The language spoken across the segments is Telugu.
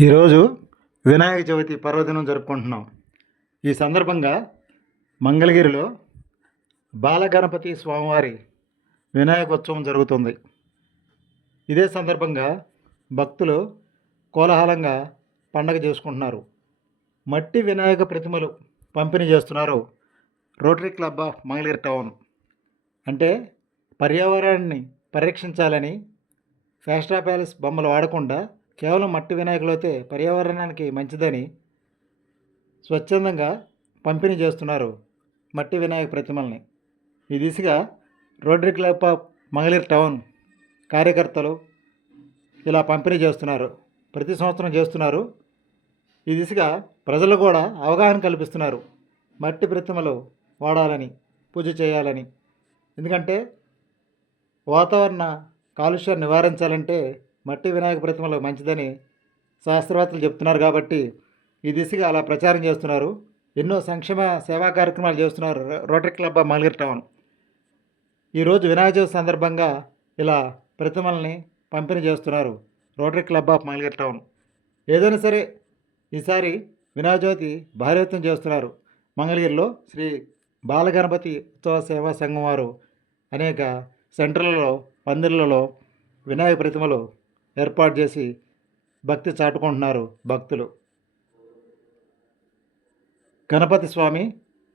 ఈరోజు వినాయక చవితి పర్వదినం జరుపుకుంటున్నాం. ఈ సందర్భంగా మంగళగిరిలో బాలగణపతి స్వామివారి వినాయకోత్సవం జరుగుతుంది. ఇదే సందర్భంగా భక్తులు కోలాహలంగా పండగ చేసుకుంటున్నారు. మట్టి వినాయక ప్రతిమలు పంపిణీ చేస్తున్నారు rotary club of Mangalagiri town. అంటే పర్యావరణాన్ని పరిరక్షించాలని ఫాస్టా ప్యాలెస్ బొమ్మలు వాడకుండా కేవలం మట్టి వినాయకులు అయితే పర్యావరణానికి మంచిదని స్వచ్ఛందంగా పంపిణీ చేస్తున్నారు మట్టి వినాయక ప్రతిమల్ని. ఈ దిశగా rotary club of Mangalagiri town కార్యకర్తలు ఇలా పంపిణీ చేస్తున్నారు ప్రతి సంవత్సరం చేస్తున్నారు. ఈ దిశగా ప్రజలు కూడా అవగాహన కల్పిస్తున్నారు మట్టి ప్రతిమలు వాడాలని పూజ చేయాలని. ఎందుకంటే వాతావరణ కాలుష్యాన్ని నివారించాలంటే మట్టి వినాయక ప్రతిమలు మంచిదని శాస్త్రవేత్తలు చెప్తున్నారు కాబట్టి ఈ దిశగా అలా ప్రచారం చేస్తున్నారు. ఎన్నో సంక్షేమ సేవా కార్యక్రమాలు చేస్తున్నారు రో- rotary club of Mangalagiri town ఈరోజు వినాయక చవితి సందర్భంగా ఇలా ప్రతిమల్ని పంపిణీ చేస్తున్నారు rotary club of Mangalagiri town ఏదైనా సరే ఈసారి వినాయక చవితి భారీ చేస్తున్నారు. మంగళగిరిలో శ్రీ బాలగణపతి ఉత్సవ సేవా సంఘం వారు అనేక సెంటర్లలో పందిర్లలో వినాయక ప్రతిమలు ఏర్పాటు చేసి భక్తి చాటుకుంటున్నారు భక్తులు. గణపతి స్వామి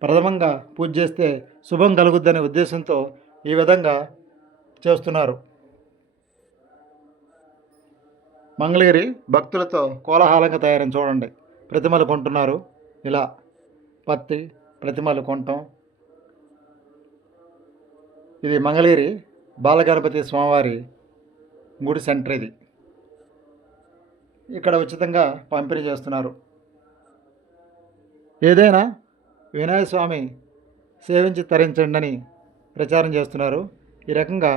ప్రథమంగా పూజ చేస్తే శుభం కలుగుద్దనే ఉద్దేశంతో ఈ విధంగా చేస్తున్నారు. మంగళగిరి భక్తులతో కోలాహలంగా తయారని చూడండి. ప్రతిమలు కొంటున్నారు. ఇలా పత్తి ప్రతిమలు కొనటం ఇది మంగళగిరి బాలగణపతి స్వామివారి గుడి సెంటర్ ఇది. ఇక్కడ ఉచితంగా పంపిణీ చేస్తున్నారు. ఏదైనా వినాయక స్వామి సేవించి తరించండి అని ప్రచారం చేస్తున్నారు. ఈ రకంగా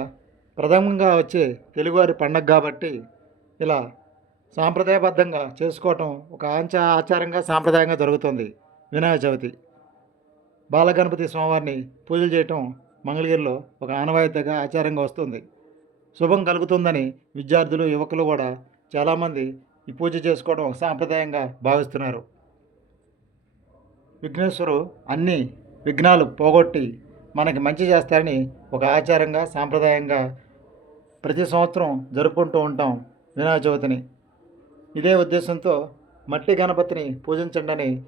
ప్రథమంగా వచ్చే తెలుగువారి పండగ కాబట్టి ఇలా సాంప్రదాయబద్ధంగా చేసుకోవటం ఒక ఆంచ ఆచారంగా సాంప్రదాయంగా జరుగుతుంది వినాయక చవితి. బాలగణపతి స్వామివారిని పూజలు చేయటం మంగళగిరిలో ఒక ఆనవాయితీగా ఆచారంగా వస్తుంది. శుభం కలుగుతుందని విద్యార్థులు యువకులు కూడా చాలామంది ఈ పూజ చేసుకోవడం ఒక సాంప్రదాయంగా భావిస్తున్నారు. విఘ్నేశ్వరు అన్ని విఘ్నాలు పోగొట్టి మనకి మంచి చేస్తారని ఒక ఆచారంగా సాంప్రదాయంగా ప్రతి సంవత్సరం జరుపుకుంటూ ఉంటాం వినాయక చవితిని ఇదే ఉద్దేశంతో మట్టి గణపతిని పూజించండి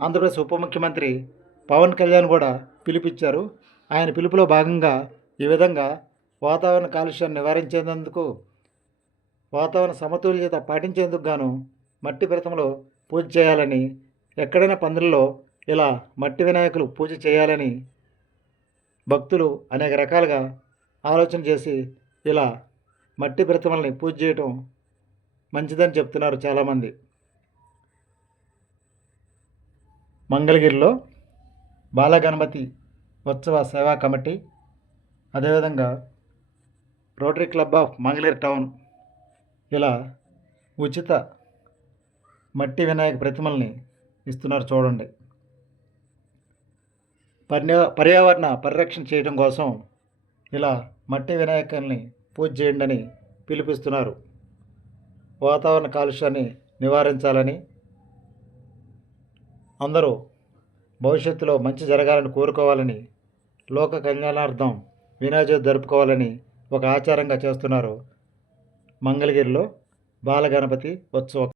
ఆంధ్రప్రదేశ్ ఉప ముఖ్యమంత్రి పవన్ కళ్యాణ్ కూడా పిలిపించారు ఆయన పిలుపులో భాగంగా ఈ విధంగా వాతావరణ కాలుష్యాన్ని నివారించేందుకు వాతావరణ సమతుల్యత పాటించేందుకు గాను మట్టి ప్రతిమలు పూజ చేయాలని ఎక్కడైనా పందిరిలో ఇలా మట్టి వినాయకులు పూజ చేయాలని భక్తులు అనేక రకాలుగా ఆలోచన చేసి ఇలా మట్టి ప్రతిమల్ని పూజ చేయటం మంచిదని చెప్తున్నారు చాలామంది. మంగళగిరిలో బాలగణపతి ఉత్సవ సేవా కమిటీ అదేవిధంగా rotary club of Mangalagiri town ఇలా ఉచిత మట్టి వినాయక ప్రతిమల్ని ఇస్తున్నారు చూడండి. పర్యా పర్యావరణ పరిరక్షణ చేయడం కోసం ఇలా మట్టి వినాయకుల్ని పూజ చేయండి అని పిలిపిస్తున్నారు. వాతావరణ కాలుష్యాన్ని నివారించాలని అందరూ భవిష్యత్తులో మంచి జరగాలని కోరుకోవాలని లోక కళ్యాణార్థం వినాయక జరుపుకోవాలని ఒక ఆచారంగా చేస్తున్నారు మంగళగిరిలో బాలగణపతి ఉత్సవం